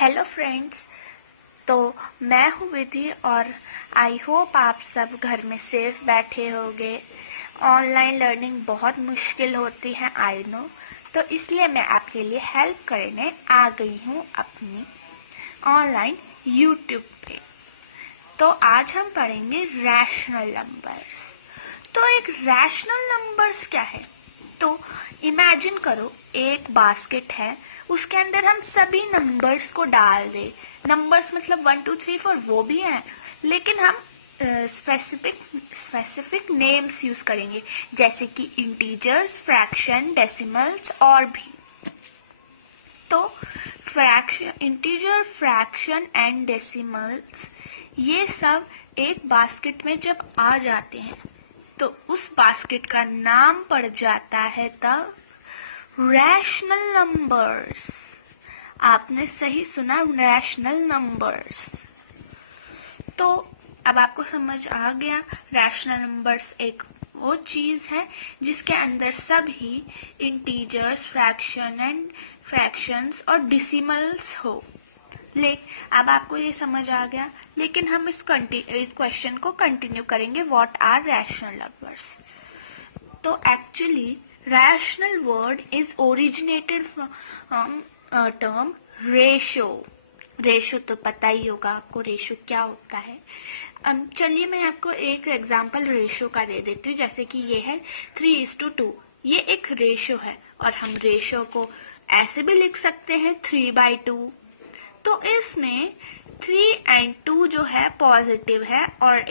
Hello friends. तो मैं हूँ विधि और आई होप आप सब घर में सेफ बैठे होंगे। ऑनलाइन लर्निंग बहुत मुश्किल होती है, आई नो। तो इसलिए मैं आपके लिए हेल्प करने आ गई हूँ अपनी ऑनलाइन यूट्यूब पे। तो आज हम पढ़ेंगे रैशनल नंबर्स। तो एक रैशनल नंबर्स क्या है? तो इमेजिन करो एक बास्केट है, उसके अंदर हम सभी नंबर्स को डाल दे। नंबर्स मतलब 1 2 3 4 वो भी हैं, लेकिन हम स्पेसिफिक नेम्स यूज करेंगे, जैसे कि इंटीजर्स, फ्रैक्शन, डेसिमल्स और भी। तो fraction, integer, fraction and decimals ये सब एक बास्केट में जब आ जाते हैं तो उस बास्केट का नाम पड़ जाता है तब रैशनल नंबर्स। आपने सही सुना, रैशनल नंबर्स। तो अब आपको समझ आ गया, रैशनल नंबर्स एक वो चीज है जिसके अंदर सभी इंटीजर्स, फ्रैक्शंस और डेसिमल्स हो। अब आपको ये समझ आ गया, लेकिन हम इस क्वेश्चन को कंटिन्यू करेंगे। What are rational numbers? तो actually rational word is originated from term ratio. Ratio तो पता ही होगा आपको, रेशो क्या होता है। चलिए मैं आपको एक एग्जांपल रेशो का दे देती हूँ। जैसे कि ये है 3:2। ये एक रेशो है और हम रेशो को ऐसे भी लिख सकते हैं 3/2। तो इसमें 3 और 2 जो है पॉजिटिव है और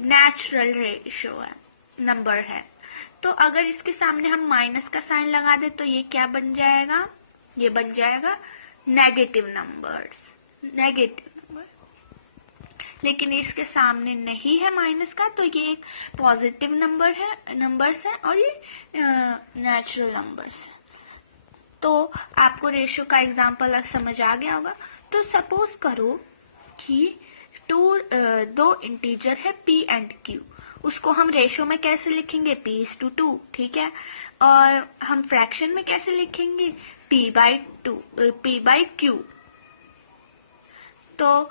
नेचुरल रेशो है, नंबर है। तो अगर इसके सामने हम माइनस का साइन लगा दे तो ये क्या बन जाएगा? ये बन जाएगा नेगेटिव नंबर्स, नेगेटिव नंबर। लेकिन इसके सामने नहीं है माइनस का, तो ये एक पॉजिटिव नंबर्स है और ये नेचुरल नंबर्स है। तो आपको रेशो का एग्जांपल समझ आ गया होगा। तो सपोज करो कि दो इंटीजर है p एंड q। उसको हम रेशो में कैसे लिखेंगे? p:2, ठीक है। और हम फ्रैक्शन में कैसे लिखेंगे? p/q। तो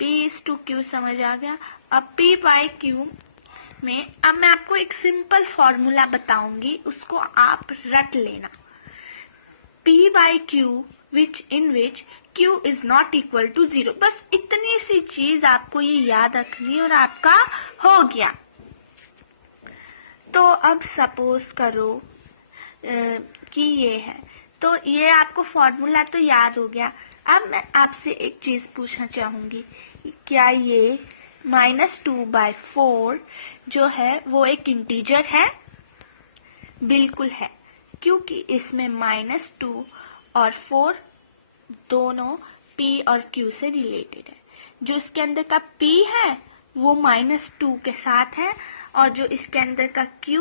p:2q समझ आ गया। अब p/q में अब मैं आपको एक सिंपल फॉर्मूला बताऊंगी, उसको आप रट लेना। p/q in which q is not equal to 0। बस इतनी सी चीज आपको ये याद रखनी और आपका हो गया। तो अब सपोज करो कि ये है, तो ये आपको फॉर्मूला तो याद हो गया। अब मैं आपसे एक चीज पूछना चाहूंगी, क्या ये -2/4 जो है वो एक इंटीजर है? बिल्कुल है, क्योंकि इसमें -2 और 4 दोनों p और q से रिलेटेड है। जो इसके अंदर का p है वो -2 के साथ है और जो इसके अंदर का q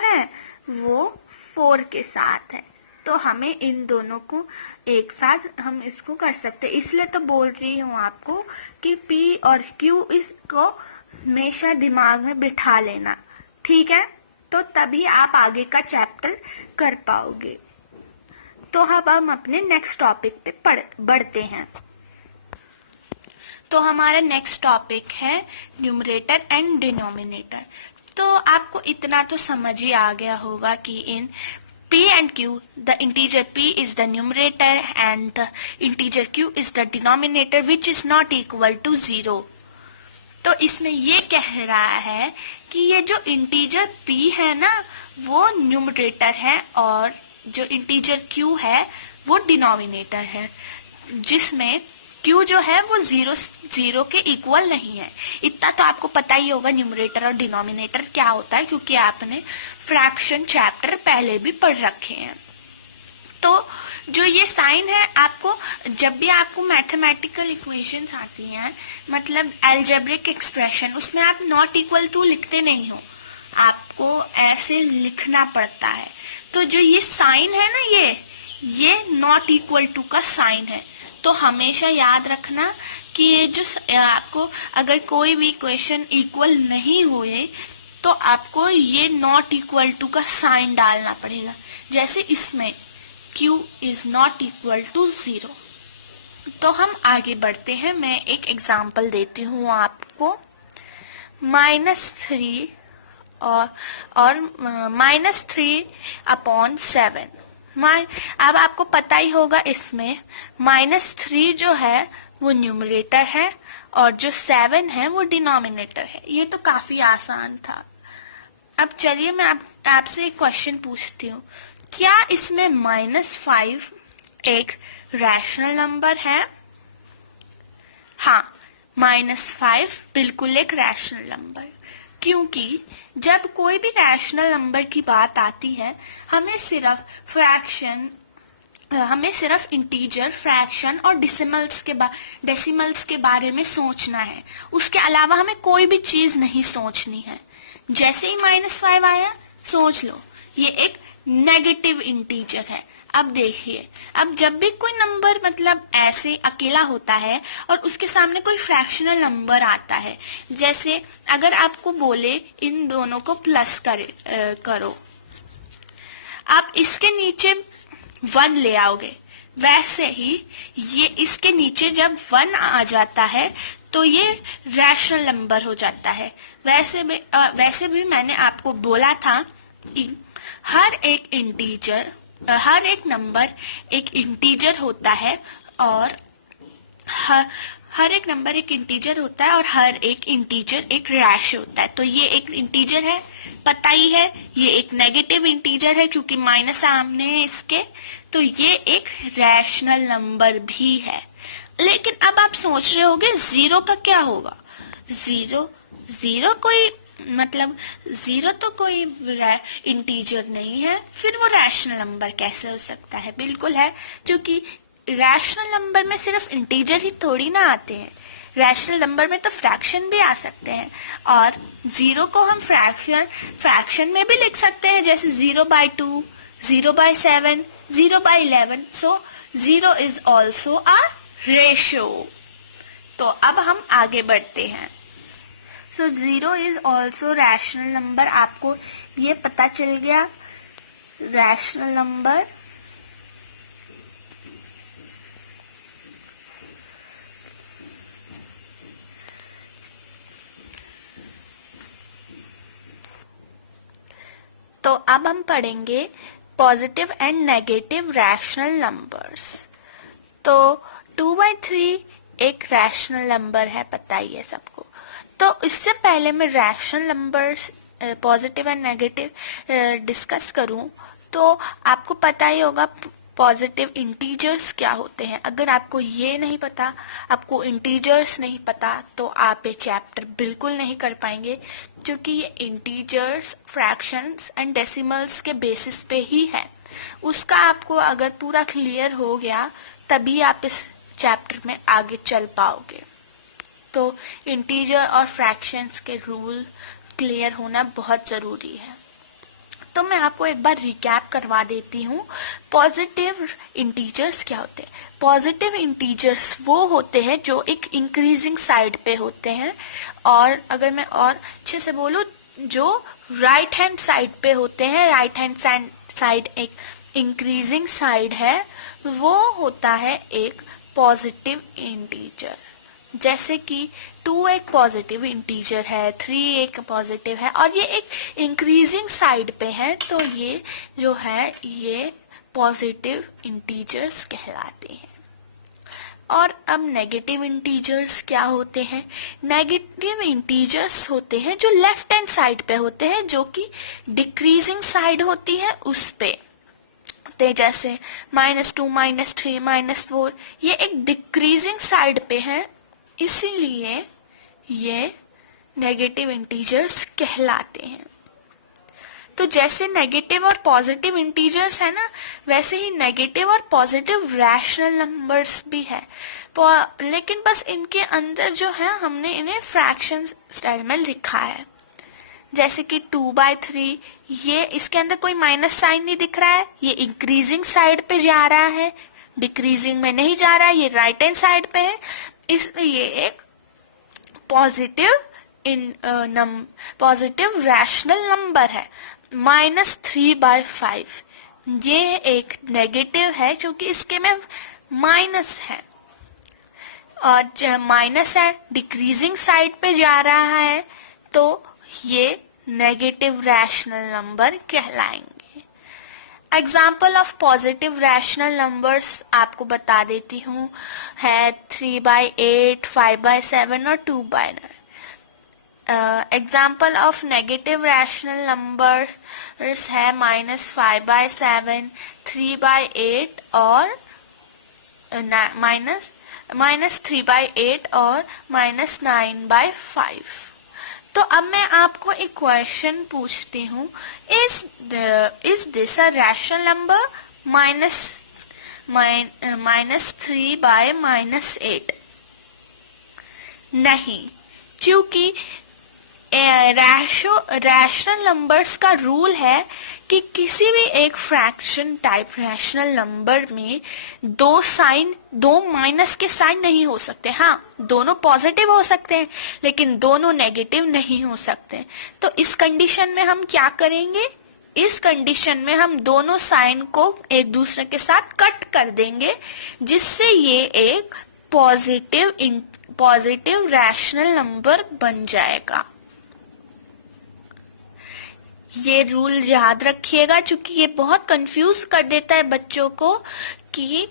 है वो 4 के साथ है। तो हमें इन दोनों को एक साथ हम इसको कर सकते हैं। इसलिए तो बोल रही हूँ आपको कि p और q इसको हमेशा दिमाग में बिठा लेना, ठीक है? तो तभी आप आगे का चैप्टर कर पाओगे। तो अब हम अपने नेक्स्ट टॉपिक पे बढ़ते हैं। तो हमारा नेक्स्ट टॉपिक है न्यूमरेटर एंड डिनोमिनेटर। तो आपको इतना तो समझ ही आ गया होगा कि इन p and q, the integer p is the numerator and the integer q is the denominator which is not equal to 0। तो इसमें ये कह रहा है कि ये जो इंटीजर p है ना वो न्यूमरेटर है और जो इंटीजर q है वो डिनोमिनेटर है, जिसमें q जो है वो 0 के इक्वल नहीं है। इतना तो आपको पता ही होगा न्यूमरेटर और डिनोमिनेटर क्या होता है, क्योंकि आपने फ्रैक्शन चैप्टर पहले भी पढ़ रखे हैं। तो जो ये साइन है, आपको जब भी आपको मैथमेटिकल इक्वेशंस आती हैं, मतलब अलजेब्रिक एक्सप्रेशन, उसमें आप नॉट इक्वल टू लिखते नहीं हो, आपको ऐसे लिखना पड़ता है। तो जो ये साइन है ना, ये नॉट इक्वल टू का साइन है। तो हमेशा याद रखना कि ये जो आपको अगर कोई भी इक्वेशन इक्वल नहीं हुए तो आपको ये नॉट इक्वल टू का साइन डालना पड़ेगा। जैसे इसमें q is not equal to 0। तो हम आगे बढ़ते हैं। मैं एक एग्जाम्पल देती हूँ आपको। -3 और -3/7। अब आपको पता ही होगा, इसमें -3 जो है वो न्यूमरेटर है और जो 7 है वो डिनोमिनेटर है। ये तो काफी आसान था। अब चलिए मैं आपसे एक क्वेश्चन पूछती हूँ, क्या इसमें -5 एक रैशनल नंबर है? हाँ, -5 बिल्कुल एक रैशनल नंबर, क्योंकि जब कोई भी रैशनल नंबर की बात आती है हमें सिर्फ इंटीजर, फ्रैक्शन और डेसिमल्स के बारे में सोचना है। उसके अलावा हमें कोई भी चीज नहीं सोचनी है। जैसे ही -5 आया, सोच लो ये एक नेगेटिव इंटीजर है। अब देखिए, अब जब भी कोई नंबर मतलब ऐसे अकेला होता है और उसके सामने कोई फ्रैक्शनल नंबर आता है, जैसे अगर आपको बोले इन दोनों को प्लस करो, आप इसके नीचे 1 ले आओगे, वैसे ही ये इसके नीचे जब 1 आ जाता है तो ये रैशनल नंबर हो जाता है। वैसे भी मैंने आपको बोला था कि हर एक नंबर एक इंटीजर होता है और हर एक नंबर एक इंटीजर होता है और हर एक इंटीजर एक रैश होता है। तो ये एक इंटीजर है, पता ही है। ये एक नेगेटिव इंटीजर है क्योंकि माइनस सामने है इसके, तो ये एक रैशनल नंबर भी है। लेकिन अब आप सोच रहे होगे जीरो का क्या होगा? जीरो तो कोई इंटीजर नहीं है, फिर वो रैशनल नंबर कैसे हो सकता है? बिल्कुल है, क्योंकि रैशनल नंबर में सिर्फ इंटीजर ही थोड़ी ना आते हैं। रैशनल नंबर में तो फ्रैक्शन भी आ सकते हैं, और जीरो को हम फ्रैक्शन में भी लिख सकते हैं, जैसे 0/2, 0/7, 0/11। सो 0 इज ऑल्सो अ रेशियो। तो अब हम आगे बढ़ते हैं। सो 0 इज ऑल्सो रैशनल नंबर। आपको ये पता चल गया, रैशनल नंबर तो अब हम पढ़ेंगे positive and negative rational numbers. तो 2/3 एक रैशनल नंबर है, पता ही है सबको। तो इससे पहले मैं rational numbers positive and negative discuss करूं, तो आपको पता ही होगा पॉजिटिव इंटीजर्स क्या होते हैं। अगर आपको ये नहीं पता, आपको इंटीजर्स नहीं पता, तो आप ये चैप्टर बिल्कुल नहीं कर पाएंगे, क्योंकि ये इंटीजर्स, फ्रैक्शंस एंड डेसिमल्स के बेसिस पे ही है। उसका आपको अगर पूरा क्लियर हो गया, तभी आप इस चैप्टर में आगे चल पाओगे। तो इंटीजर और फ्रैक्शंस के रूल क्लियर होना बहुत ज़रूरी है। तो मैं आपको एक बार रिकैप करवा देती हूँ, पॉजिटिव इंटीजर्स क्या होते हैं। पॉजिटिव इंटीजर्स वो होते हैं जो एक इंक्रीजिंग साइड पे होते हैं, और अगर मैं और अच्छे से बोलूँ, जो राइट हैंड साइड पे होते हैं। राइट हैंड साइड एक इंक्रीजिंग साइड है, वो होता है एक पॉजिटिव इंटीजर। जैसे कि 2 एक पॉजिटिव इंटीजर है, 3 एक पॉजिटिव है, और ये एक इंक्रीजिंग साइड पे है, तो ये जो है ये पॉजिटिव इंटीजर्स कहलाते हैं। और अब नेगेटिव इंटीजर्स क्या होते हैं? नेगेटिव इंटीजर्स होते हैं जो लेफ्ट हैंड साइड पे होते हैं, जो कि डिक्रीजिंग साइड होती है उस पे। जैसे -2, -3, -4, ये एक डिक्रीजिंग साइड पे है, इसीलिए ये नेगेटिव इंटीजर्स कहलाते हैं। तो जैसे नेगेटिव और पॉजिटिव इंटीजर्स है ना, वैसे ही नेगेटिव और पॉजिटिव रैशनल नंबर्स भी है, लेकिन बस इनके अंदर जो है हमने इन्हें फ्रैक्शन स्टाइल में लिखा है। जैसे कि 2/3, ये इसके अंदर कोई माइनस साइन नहीं दिख रहा है, ये इंक्रीजिंग साइड पे जा रहा है, डिक्रीजिंग में नहीं जा रहा है, ये राइट हैंड साइड पे है, इसलिए एक पॉजिटिव रैशनल नंबर है। -3/5 ये एक नेगेटिव है, क्योंकि इसके में माइनस है। और माइनस है डिक्रीजिंग साइड पे जा रहा है, तो ये नेगेटिव रैशनल नंबर कहलाएंगे। Example of positive rational numbers आपको बता देती हूँ, है 3/8, 5/7 और 2/9। Example of negative rational numbers है -5/7, 3/8 और -3/8 और -9/5। तो अब मैं आपको एक क्वेश्चन पूछती हूँ, is this a rational number -3/8? नहीं, क्योंकि रैशनल नंबर्स का रूल है कि किसी भी एक फ्रैक्शन टाइप रैशनल नंबर में दो माइनस के साइन नहीं हो सकते। हाँ, दोनों पॉजिटिव हो सकते हैं लेकिन दोनों नेगेटिव नहीं हो सकते। तो इस कंडीशन में हम क्या करेंगे, इस कंडीशन में हम दोनों साइन को एक दूसरे के साथ कट कर देंगे, जिससे ये एक पॉजिटिव रैशनल नंबर बन जाएगा। ये रूल याद रखिएगा, क्योंकि ये बहुत कंफ्यूज कर देता है बच्चों को कि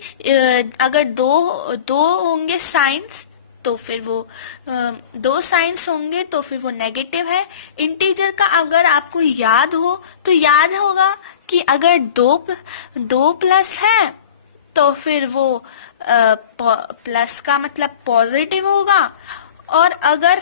अगर दो होंगे साइंस तो फिर वो दो साइंस होंगे तो फिर वो नेगेटिव है। इंटीजर का अगर आपको याद हो तो याद होगा कि अगर दो प्लस है तो फिर वो प्लस का मतलब पॉजिटिव होगा, और अगर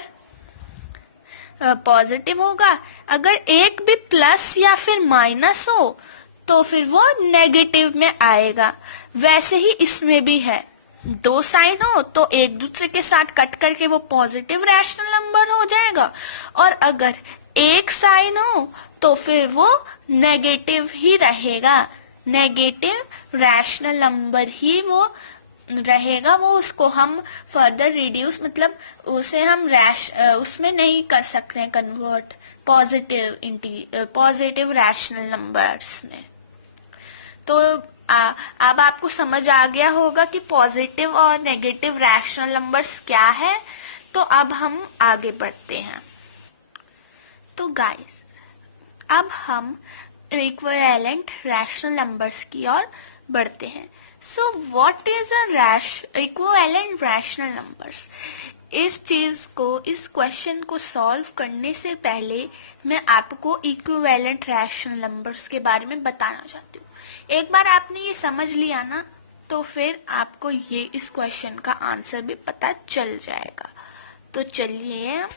पॉजिटिव होगा, अगर एक भी प्लस या फिर माइनस हो तो फिर वो नेगेटिव में आएगा। वैसे ही इसमें भी है, दो साइन हो तो एक दूसरे के साथ कट करके वो पॉजिटिव रैशनल नंबर हो जाएगा, और अगर एक साइन हो तो फिर वो नेगेटिव ही रहेगा, नेगेटिव रैशनल नंबर ही वो रहेगा। वो उसको हम फर्दर रिड्यूस मतलब उसे हम उसमें नहीं कर सकते हैं कन्वर्ट पॉजिटिव रैशनल नंबर्स में। तो अब आपको समझ आ गया होगा कि पॉजिटिव और नेगेटिव रैशनल नंबर्स क्या है। तो अब हम आगे बढ़ते हैं। तो गाइस, अब हम इक्विवेलेंट रैशनल नंबर्स की ओर बढ़ते हैं। So what is a equivalent rational numbers? इस क्वेश्चन को सॉल्व करने से पहले मैं आपको इक्विवेलेंट रैशनल नंबर्स के बारे में बताना चाहती हूँ। एक बार आपने ये समझ लिया ना, तो फिर आपको ये इस क्वेश्चन का आंसर भी पता चल जाएगा। तो चलिए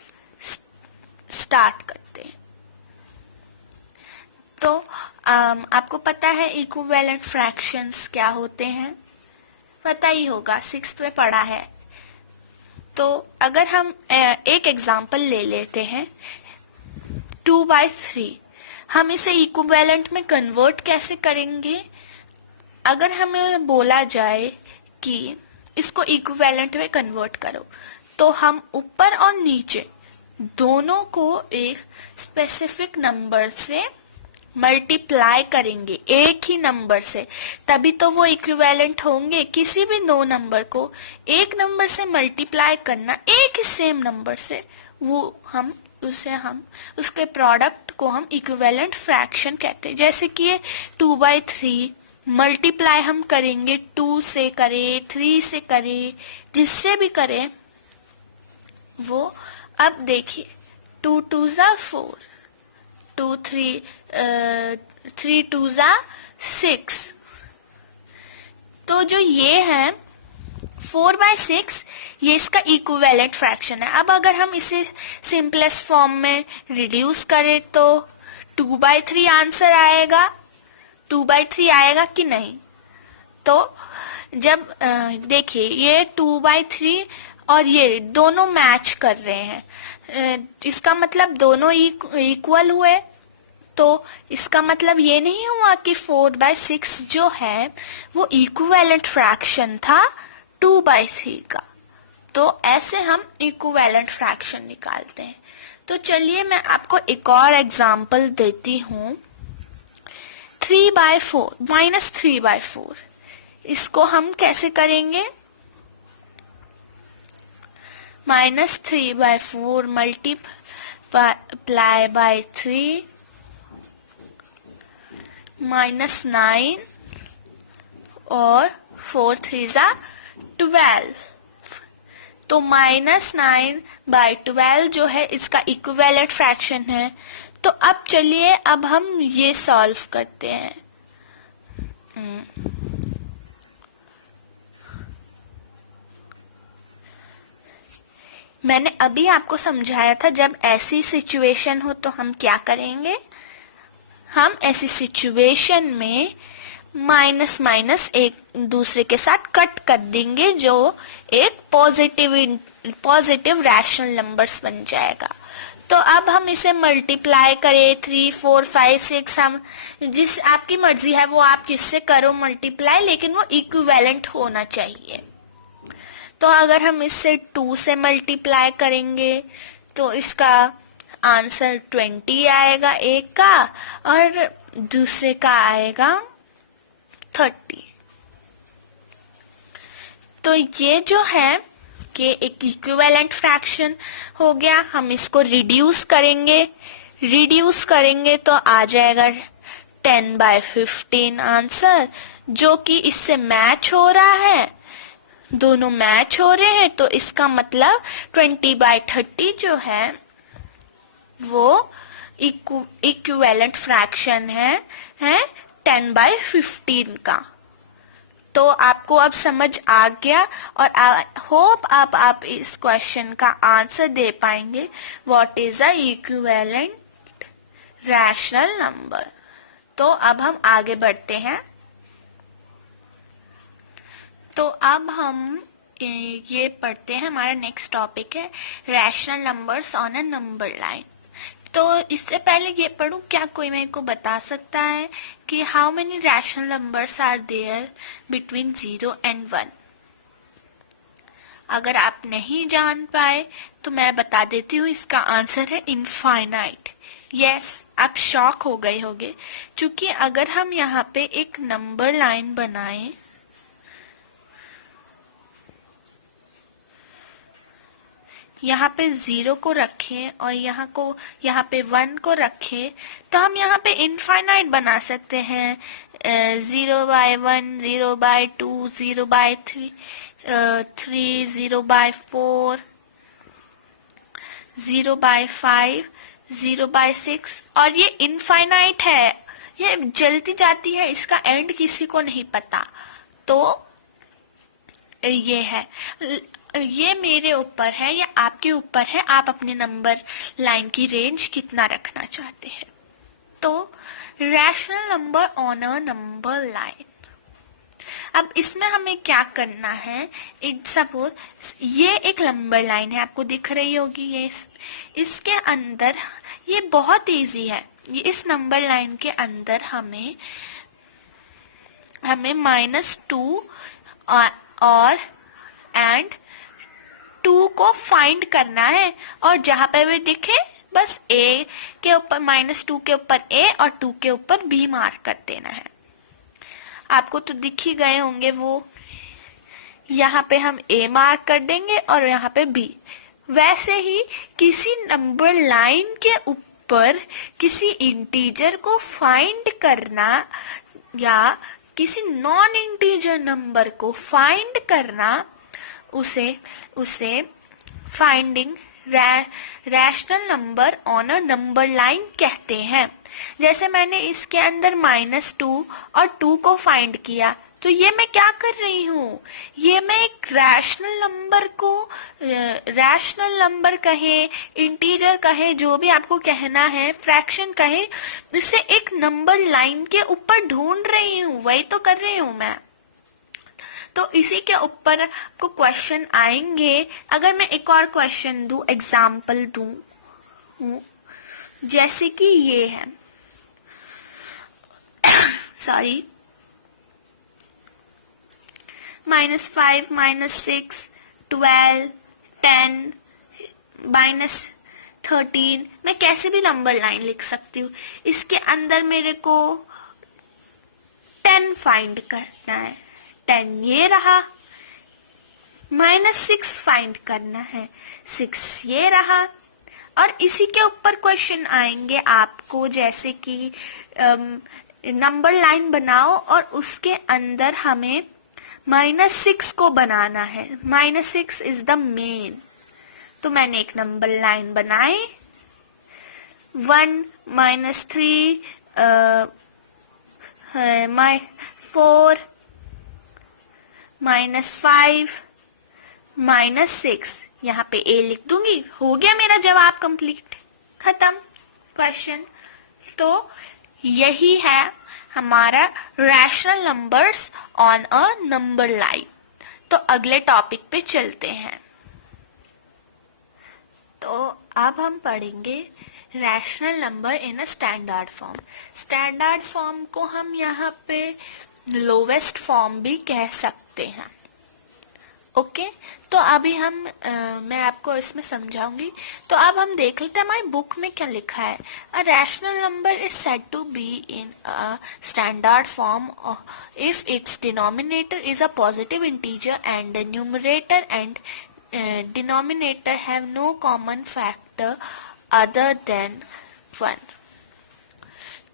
स्टार्ट करते हैं। तो आपको पता है इक्विवेलेंट फ्रैक्शंस क्या होते हैं, पता ही होगा, 6th में पढ़ा है। तो अगर हम एक एग्जांपल ले लेते हैं 2/3, हम इसे इक्विवेलेंट में कन्वर्ट कैसे करेंगे। अगर हमें बोला जाए कि इसको इक्विवेलेंट में कन्वर्ट करो, तो हम ऊपर और नीचे दोनों को एक स्पेसिफिक नंबर से मल्टीप्लाई करेंगे, एक ही नंबर से, तभी तो वो इक्विवेलेंट होंगे। किसी भी दो नंबर को एक नंबर से मल्टीप्लाई करना एक ही सेम नंबर से, वो हम उसके प्रोडक्ट को हम इक्विवेलेंट फ्रैक्शन कहते हैं। जैसे कि ये 2/3 मल्टीप्लाई हम करेंगे, 2 से करें, 3 से करें, जिससे भी करें वो। अब देखिए 2 2 4, 2 3 3 2 6। तो जो ये है 4/6, ये इसका इक्विवेलेंट फ्रैक्शन है। अब अगर हम इसे सिंपलेस्ट फॉर्म में रिड्यूस करें तो 2/3 आंसर आएगा। 2/3 आएगा कि नहीं। तो जब देखिए ये 2/3 और ये दोनों मैच कर रहे हैं, इसका मतलब दोनों इक्वल हुए। तो इसका मतलब ये नहीं हुआ कि 4/6 जो है वो इक्विवेलेंट फ्रैक्शन था 2/3 का। तो ऐसे हम इक्विवेलेंट फ्रैक्शन निकालते हैं। तो चलिए मैं आपको एक और एग्जांपल देती हूँ। 3/4 -3/4, इसको हम कैसे करेंगे। -3/4 multiply by 3 -9 और 4 3 12। तो -9/12 जो है इसका इक्विवेलेंट फ्रैक्शन है। तो अब चलिए अब हम ये सॉल्व करते हैं। मैंने अभी आपको समझाया था जब ऐसी सिचुएशन हो तो हम क्या करेंगे। हम ऐसी सिचुएशन में माइनस माइनस एक दूसरे के साथ कट कर देंगे जो एक पॉजिटिव रैशनल नंबर्स बन जाएगा। तो अब हम इसे मल्टीप्लाई करें 3 4 5 6, हम जिस आपकी मर्जी है वो आप किससे करो मल्टीप्लाई, लेकिन वो इक्विवेलेंट होना चाहिए। तो अगर हम इससे 2 से मल्टीप्लाई करेंगे तो इसका आंसर 20 आएगा एक का, और दूसरे का आएगा 30। तो ये जो है कि एक इक्विवेलेंट फ्रैक्शन हो गया। हम इसको रिड्यूस करेंगे तो आ जाएगा 10/15 आंसर, जो कि इससे मैच हो रहा है। दोनों मैच हो रहे हैं तो इसका मतलब 20/30 जो है वो इक्विवेलेंट फ्रैक्शन है 10/15 का। तो आपको अब समझ आ गया और आई होप आप इस क्वेश्चन का आंसर दे पाएंगे। What is a equivalent rational number. तो अब हम आगे बढ़ते हैं। तो अब हम ये पढ़ते हैं, हमारा नेक्स्ट टॉपिक है rational numbers on a number line. तो इससे पहले ये पढ़ूं, क्या कोई मेरे को बता सकता है कि how many rational numbers are there between 0 and 1। अगर आप नहीं जान पाए तो मैं बता देती हूँ, इसका आंसर है इनफाइनाइट। यस, आप शॉक हो गए होंगे, क्योंकि अगर हम यहाँ पे एक नंबर लाइन बनाएं, यहाँ पे 0 को रखें और यहाँ पे 1 को रखें, तो हम यहाँ पे इनफाइनाइट बना सकते हैं। 0/1, 0/2, 0/3, 0/4, 0/5, 0/6, और ये इनफाइनाइट है, ये जलती जाती है, इसका एंड किसी को नहीं पता। तो ये है, ये मेरे ऊपर है या आपके ऊपर है, आप अपने नंबर लाइन की रेंज कितना रखना चाहते हैं। तो rational number on a number line, अब इसमें हमें क्या करना है। सपोज ये एक नंबर लाइन है, आपको दिख रही होगी ये, इसके अंदर ये बहुत इजी है। ये इस नंबर लाइन के अंदर हमें -2 और एंड 2 को फाइंड करना है, और जहां पे भी दिखे बस a के ऊपर -2 के ऊपर a और 2 के ऊपर b मार्क कर देना है। आपको तो दिख ही गए होंगे वो, यहाँ पे हम a मार्क कर देंगे और यहाँ पे b। वैसे ही किसी नंबर लाइन के ऊपर किसी इंटीजर को फाइंड करना या किसी नॉन इंटीजर नंबर को फाइंड करना, उसे finding rational number on a number line कहते हैं। जैसे मैंने इसके अंदर -2 और 2 को फाइंड किया, तो ये मैं क्या कर रही हूँ, ये मैं एक रैशनल नंबर कहे, इंटीजर कहे, जो भी आपको कहना है, फ्रैक्शन कहे, इसे एक नंबर लाइन के ऊपर ढूंढ रही हूँ, वही तो कर रही हूँ मैं। तो इसी के ऊपर आपको क्वेश्चन आएंगे। अगर मैं एक और क्वेश्चन दूं, एग्जाम्पल दूं, जैसे कि ये है सॉरी -5, -6, 12, 10, -13, मैं कैसे भी नंबर लाइन लिख सकती हूँ। इसके अंदर मेरे को 10 फाइंड करना है। 10 ये रहा, -6 फाइंड करना है। 6 ये रहा, और इसी के ऊपर क्वेश्चन आएंगे आपको, जैसे कि नंबर लाइन बनाओ और उसके अंदर हमें -6 को बनाना है। -6 इज द मेन। तो मैंने एक नंबर लाइन बनाई, 1 -3 4 -5 -6, यहाँ पे a लिख दूंगी। हो गया मेरा जवाब कंप्लीट, खत्म क्वेश्चन। तो यही है हमारा rational numbers on a number line. तो अगले टॉपिक पे चलते हैं। तो अब हम पढ़ेंगे rational number in a standard form. Standard form को हम यहाँ पे लोवेस्ट फॉर्म भी कह सकते हैं। ओके तो अभी मैं आपको इसमें समझाऊंगी। तो अब हम देख लेते हैं हमारी बुक में क्या लिखा है। A rational number is said to be in a standard form if its denominator is a positive integer and the numerator and denominator have no common factor other than 1।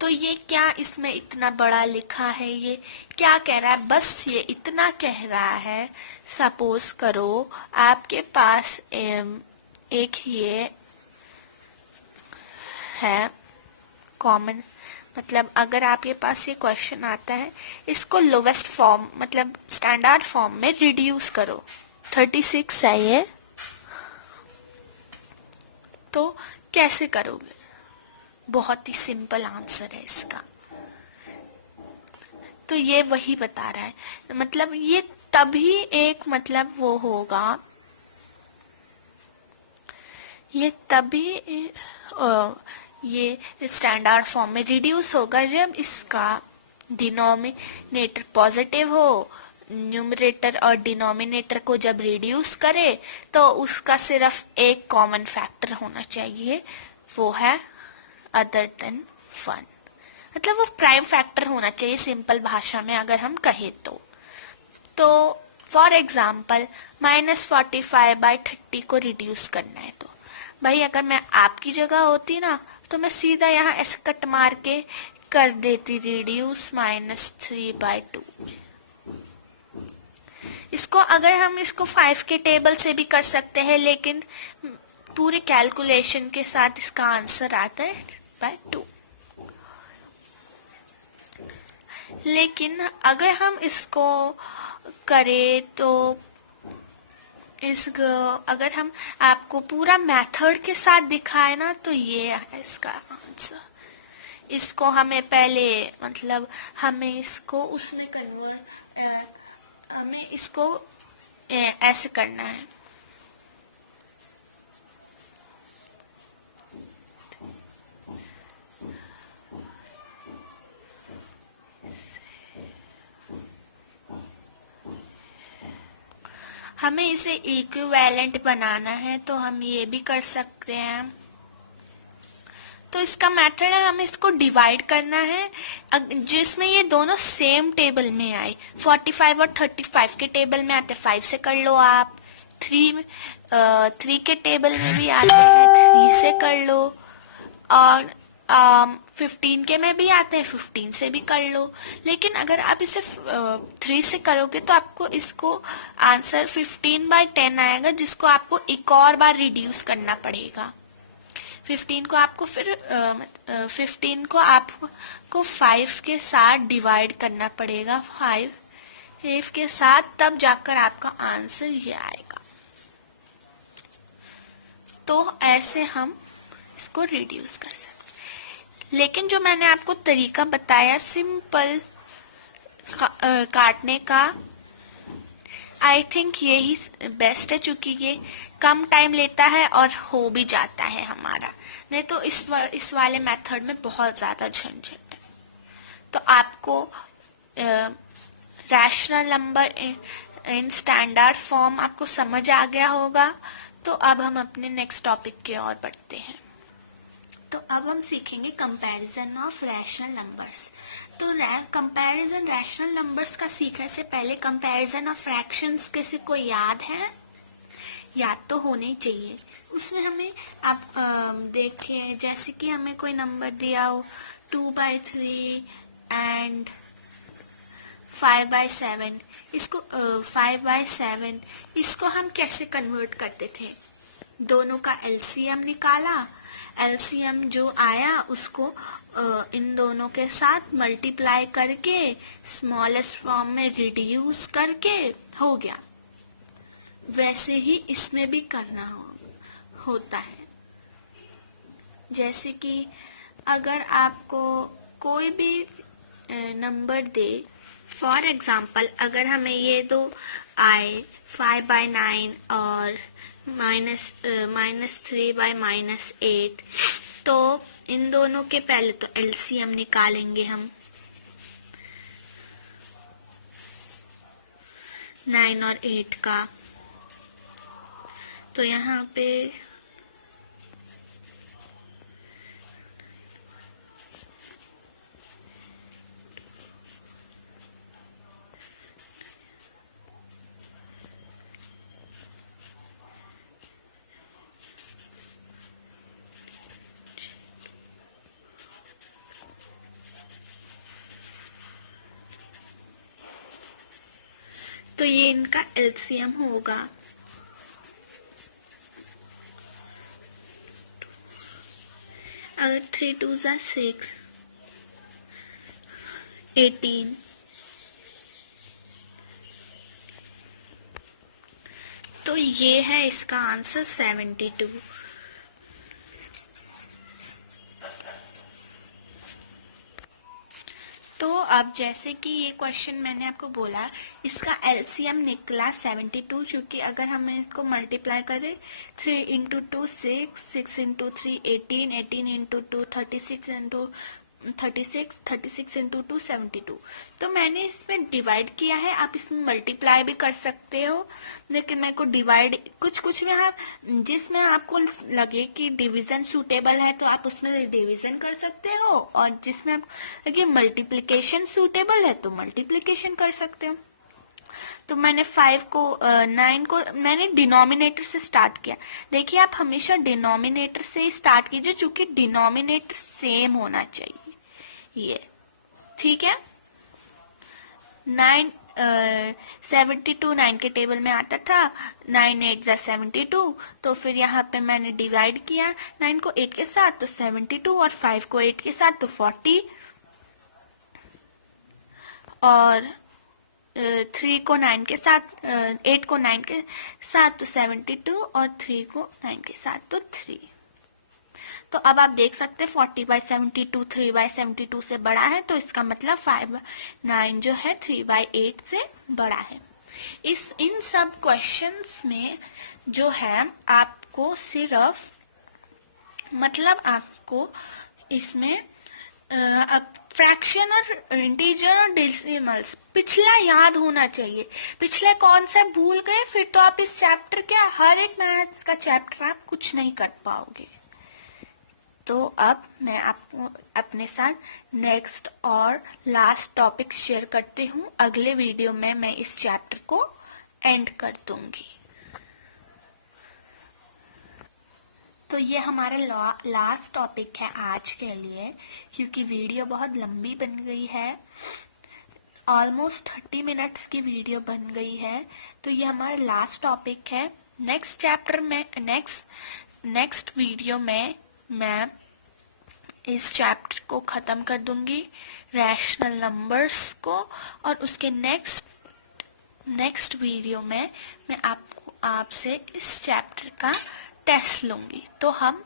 तो ये क्या इसमें इतना बड़ा लिखा है, ये क्या कह रहा है? बस ये इतना कह रहा है, सपोज करो आपके पास एक ये है कॉमन, मतलब अगर आपके पास ये क्वेश्चन आता है, इसको लोवेस्ट फॉर्म मतलब स्टैंडर्ड फॉर्म में रिड्यूस करो। 36 है ये, तो कैसे करोगे? बहुत ही सिंपल आंसर है इसका। तो ये वही बता रहा है, मतलब ये तभी एक मतलब वो होगा, ये तभी ये स्टैंडर्ड फॉर्म में रिड्यूस होगा जब इसका डिनोमिनेटर पॉजिटिव हो, न्यूमरेटर और डिनोमिनेटर को जब रिड्यूस करे तो उसका सिर्फ एक कॉमन फैक्टर होना चाहिए, वो है अदर देन 1। मतलब वो प्राइम फैक्टर होना चाहिए सिंपल भाषा में अगर हम कहें तो फॉर एग्जाम्पल -45/30 को रिड्यूस करना है, तो भाई अगर मैं आपकी जगह होती ना तो मैं सीधा यहाँ ऐसे कट मार के कर देती रिड्यूस -3/2 में। इसको अगर हम इसको 5 के टेबल से भी कर सकते हैं, लेकिन पूरे कैलकुलेशन के साथ इसका आंसर आता है /2। लेकिन अगर हम इसको करें तो अगर हम आपको पूरा मेथड के साथ दिखाए ना तो ये है इसका आंसर। इसको हमें पहले मतलब हमें इसको उसमें हमें इसको ऐसे करना है। हमें इसे इक्विवेलेंट बनाना है, तो हम ये भी कर सकते हैं। तो इसका मेथड है, हमें इसको डिवाइड करना है जिसमें ये दोनों सेम टेबल में आए। 45 और 35 के टेबल में आते 5 से कर लो आप, 3 के टेबल में भी आते हैं 3 से कर लो, और 15 के में भी आते हैं 15 से भी कर लो। लेकिन अगर आप इसे 3 से करोगे तो आपको इसको आंसर 15/10 आएगा, जिसको आपको एक और बार रिड्यूस करना पड़ेगा। 15 को आपको फिर 15 को आपको 5 के साथ डिवाइड करना पड़ेगा, 5 के साथ, तब जाकर आपका आंसर ये आएगा। तो ऐसे हम इसको रिड्यूस कर सकते। लेकिन जो मैंने आपको तरीका बताया सिंपल काटने का, आई थिंक यही बेस्ट है, क्योंकि ये कम टाइम लेता है और हो भी जाता है हमारा। नहीं तो इस वाले मेथड में बहुत ज़्यादा झंझट है। तो आपको rational number in standard form आपको समझ आ गया होगा। तो अब हम अपने नेक्स्ट टॉपिक की ओर बढ़ते हैं। तो अब हम सीखेंगे कंपैरिजन ऑफ रैशनल नंबर्स। तो कंपैरिजन रैशनल नंबर्स का सीखने से पहले कंपैरिजन ऑफ फ्रैक्शंस किसी को याद है? याद तो होनी चाहिए। उसमें हमें आप देखिए, जैसे कि हमें कोई नंबर दिया हो 2/3 एंड 5/7, इसको 5/7 इसको हम कैसे कन्वर्ट करते थे? दोनों का एलसीएम निकाला, एलसीएम जो आया उसको इन दोनों के साथ मल्टीप्लाई करके स्मॉलेस्ट फॉर्म में रिड्यूस करके हो गया। वैसे ही इसमें भी करना होता है। जैसे कि अगर आपको कोई भी नंबर दे, फॉर एग्जाम्पल अगर हमें ये दो आए 5/9 और -3/-8, तो इन दोनों के पहले तो एलसीएम निकालेंगे हम 9 और 8 का। तो यहाँ पे तो ये इनका एलसीएम होगा। अगर 3 2 6, 18, तो ये है इसका आंसर 72। तो अब जैसे कि ये क्वेश्चन मैंने आपको बोला, इसका एलसीएम निकला 72, क्योंकि अगर हम इसको मल्टीप्लाई करें 3 into 2 6, 6 into 3 18, 18 into 2 36 into 36 into 2 72। तो मैंने इसमें डिवाइड किया है, आप इसमें मल्टीप्लाई भी कर सकते हो, लेकिन मेरे को डिवाइड कुछ में आप जिसमें आपको लगे कि डिवीजन सूटेबल है तो आप उसमें डिवीजन कर सकते हो, और जिसमें आप लगे मल्टीप्लिकेशन सूटेबल है तो मल्टीप्लिकेशन कर सकते हो। तो मैंने 9 को मैंने डिनोमिनेटर से स्टार्ट किया। देखिए आप हमेशा डिनोमिनेटर से ही स्टार्ट कीजिए, क्योंकि डिनोमिनेटर सेम होना चाहिए। ये ठीक है। 72 9 के टेबल में आता था, 9 8 जा 72, तो फिर यहाँ पे मैंने डिवाइड किया 9 को 8 के साथ तो 72, और 5 को 8 के साथ तो 40, और 3 को 9 के साथ 8 को 9 के साथ तो 72, और 3 को 9 के साथ तो 3। तो अब आप देख सकते हैं 40/72 3/72 से बड़ा है, तो इसका मतलब 5/9 जो है 3/8 से बड़ा है। इन सब क्वेश्चंस में जो है आपको सिर्फ मतलब आपको इसमें फ्रैक्शन और इंटीजर और डेसिमल्स पिछला याद होना चाहिए। पिछले कॉन्सेप्ट भूल गए फिर तो आप इस चैप्टर के हर एक मैथ्स का चैप्टर आप कुछ नहीं कर पाओगे। तो अब मैं आपको अपने साथ नेक्स्ट और लास्ट टॉपिक शेयर करती हूँ। अगले वीडियो में मैं इस चैप्टर को एंड कर दूंगी। तो ये हमारा लास्ट टॉपिक है आज के लिए, क्योंकि वीडियो बहुत लंबी बन गई है, ऑलमोस्ट 30 मिनट्स की वीडियो बन गई है। तो ये हमारा लास्ट टॉपिक है। नेक्स्ट चैप्टर में नेक्स्ट वीडियो में मैं इस चैप्टर को ख़त्म कर दूंगी, रैशनल नंबर्स को, और उसके नेक्स्ट वीडियो में मैं आपसे इस चैप्टर का टेस्ट लूंगी। तो हम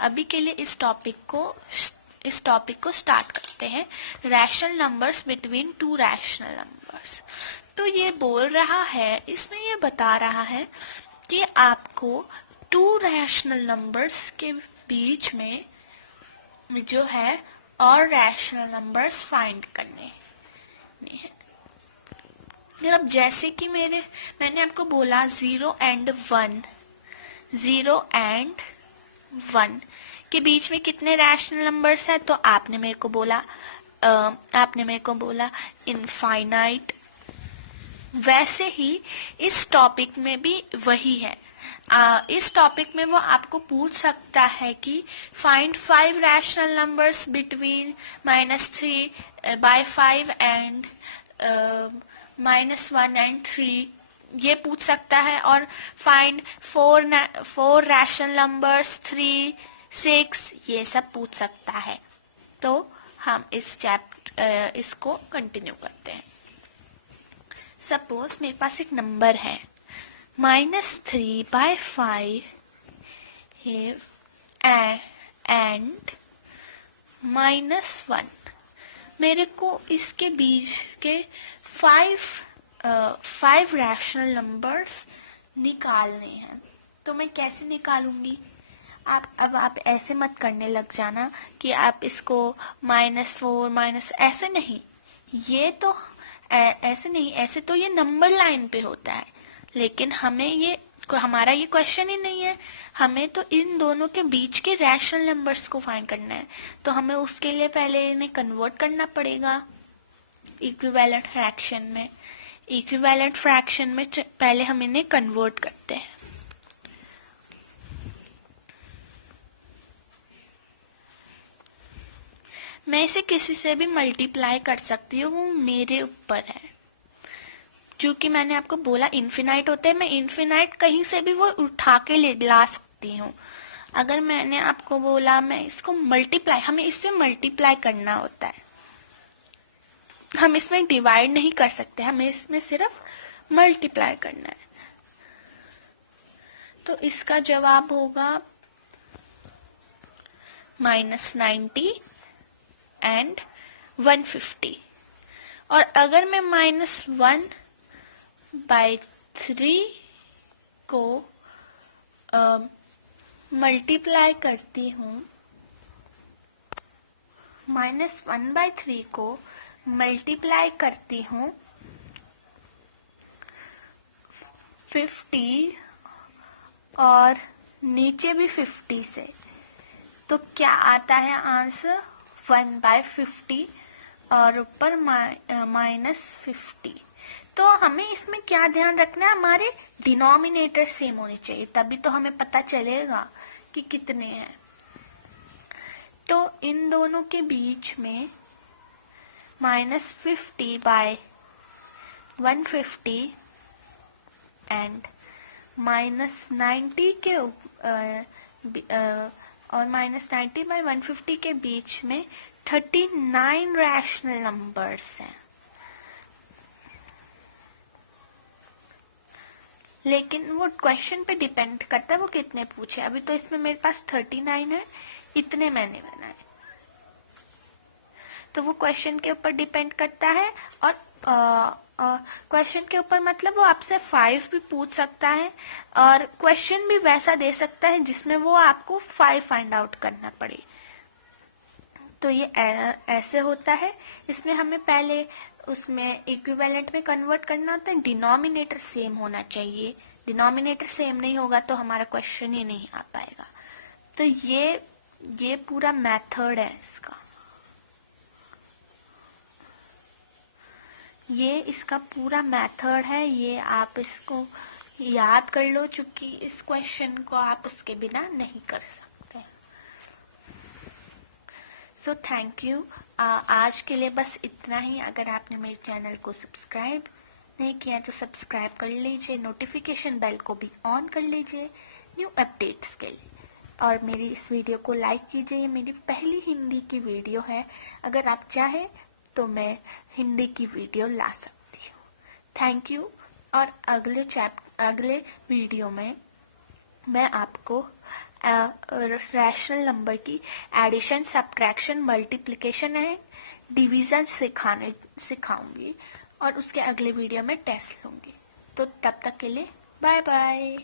अभी के लिए इस टॉपिक को स्टार्ट करते हैं, rational numbers between two rational numbers. तो ये बोल रहा है, इसमें ये बता रहा है कि आपको टू रैशनल नंबर्स के बीच में जो है और रैशनल नंबर्स फाइंड करने हैं। अब जैसे कि मैंने आपको बोला 0 and 1, 0 and 1 के बीच में कितने रैशनल नंबर्स हैं? तो आपने मेरे को बोला इनफाइनाइट। वैसे ही इस टॉपिक में भी वही है। इस टॉपिक में वो आपको पूछ सकता है कि find 5 rational numbers between -3/5 and -1 and 3, ये पूछ सकता है। और फाइंड 4 रैशनल नंबर्स 3, 6, ये सब पूछ सकता है। तो हम इसको कंटिन्यू करते हैं। सपोज मेरे पास एक नंबर है -3/5 एंड -1। मेरे को इसके बीच के 5 रैशनल नंबर्स निकालने हैं। तो मैं कैसे निकालूंगी? आप ऐसे मत करने लग जाना कि आप इसको -4 ऐसे नहीं, ये तो ऐसे नहीं, ऐसे तो ये नंबर लाइन पे होता है। लेकिन हमारा ये क्वेश्चन ही नहीं है, हमें तो इन दोनों के बीच के रैशनल नंबर्स को फाइंड करना है। तो हमें उसके लिए पहले इन्हें कन्वर्ट करना पड़ेगा इक्विवेलेंट फ्रैक्शन में। इक्विवेलेंट फ्रैक्शन में पहले हम इन्हें कन्वर्ट करते हैं। मैं इसे किसी से भी मल्टीप्लाई कर सकती हूँ, वो मेरे ऊपर है। क्योंकि मैंने आपको बोला इन्फिनाइट होते हैं, मैं इन्फिनाइट कहीं से भी वो उठा के ला सकती हूँ। अगर मैंने आपको बोला मैं इसको मल्टीप्लाई, हमें इससे मल्टीप्लाई करना होता है, हम इसमें डिवाइड नहीं कर सकते, हमें इसमें सिर्फ मल्टीप्लाई करना है। तो इसका जवाब होगा -90 एंड 150। और अगर मैं -1/3 को मल्टीप्लाई करती हूँ, -1/3 को मल्टीप्लाई करती हूँ 50 और नीचे भी 50 से, तो क्या आता है आंसर? 1/50 और ऊपर -50। तो हमें इसमें क्या ध्यान रखना है? हमारे डिनोमिनेटर सेम होने चाहिए, तभी तो हमें पता चलेगा कि कितने हैं। तो इन दोनों के बीच में -50/150 एंड -90 के और -90/150 के बीच में 39 रैशनल नंबर्स हैं। लेकिन वो क्वेश्चन पे डिपेंड करता है वो कितने पूछे। अभी तो इसमें मेरे पास 39 है, इतने मैंने बनाए। तो वो क्वेश्चन के ऊपर डिपेंड करता है। और क्वेश्चन के ऊपर मतलब वो आपसे 5 भी पूछ सकता है और क्वेश्चन भी वैसा दे सकता है जिसमें वो आपको 5 फाइंड आउट करना पड़े। तो ये ऐसे होता है। इसमें हमें पहले उसमें इक्विवेलेंट में कन्वर्ट करना होता है, डिनोमिनेटर सेम होना चाहिए। डिनोमिनेटर सेम नहीं होगा तो हमारा क्वेश्चन ही नहीं आ पाएगा। तो ये पूरा मेथड है इसका, ये इसका पूरा मेथड है। ये आप इसको याद कर लो, क्योंकि इस क्वेश्चन को आप उसके बिना नहीं कर सकते। So thank you. आज के लिए बस इतना ही। अगर आपने मेरे चैनल को सब्सक्राइब नहीं किया तो सब्सक्राइब कर लीजिए, नोटिफिकेशन बेल को भी ऑन कर लीजिए न्यू अपडेट्स के लिए। और मेरी इस वीडियो को लाइक कीजिए। ये मेरी पहली हिंदी की वीडियो है। अगर आप चाहें तो मैं हिंदी की वीडियो ला सकती हूँ। Thank you. और अगले वीडियो में मैं आपको रैशनल नंबर की addition, subtraction, multiplication and division सिखाऊंगी और उसके अगले वीडियो में टेस्ट लूंगी। तो तब तक के लिए बाय बाय।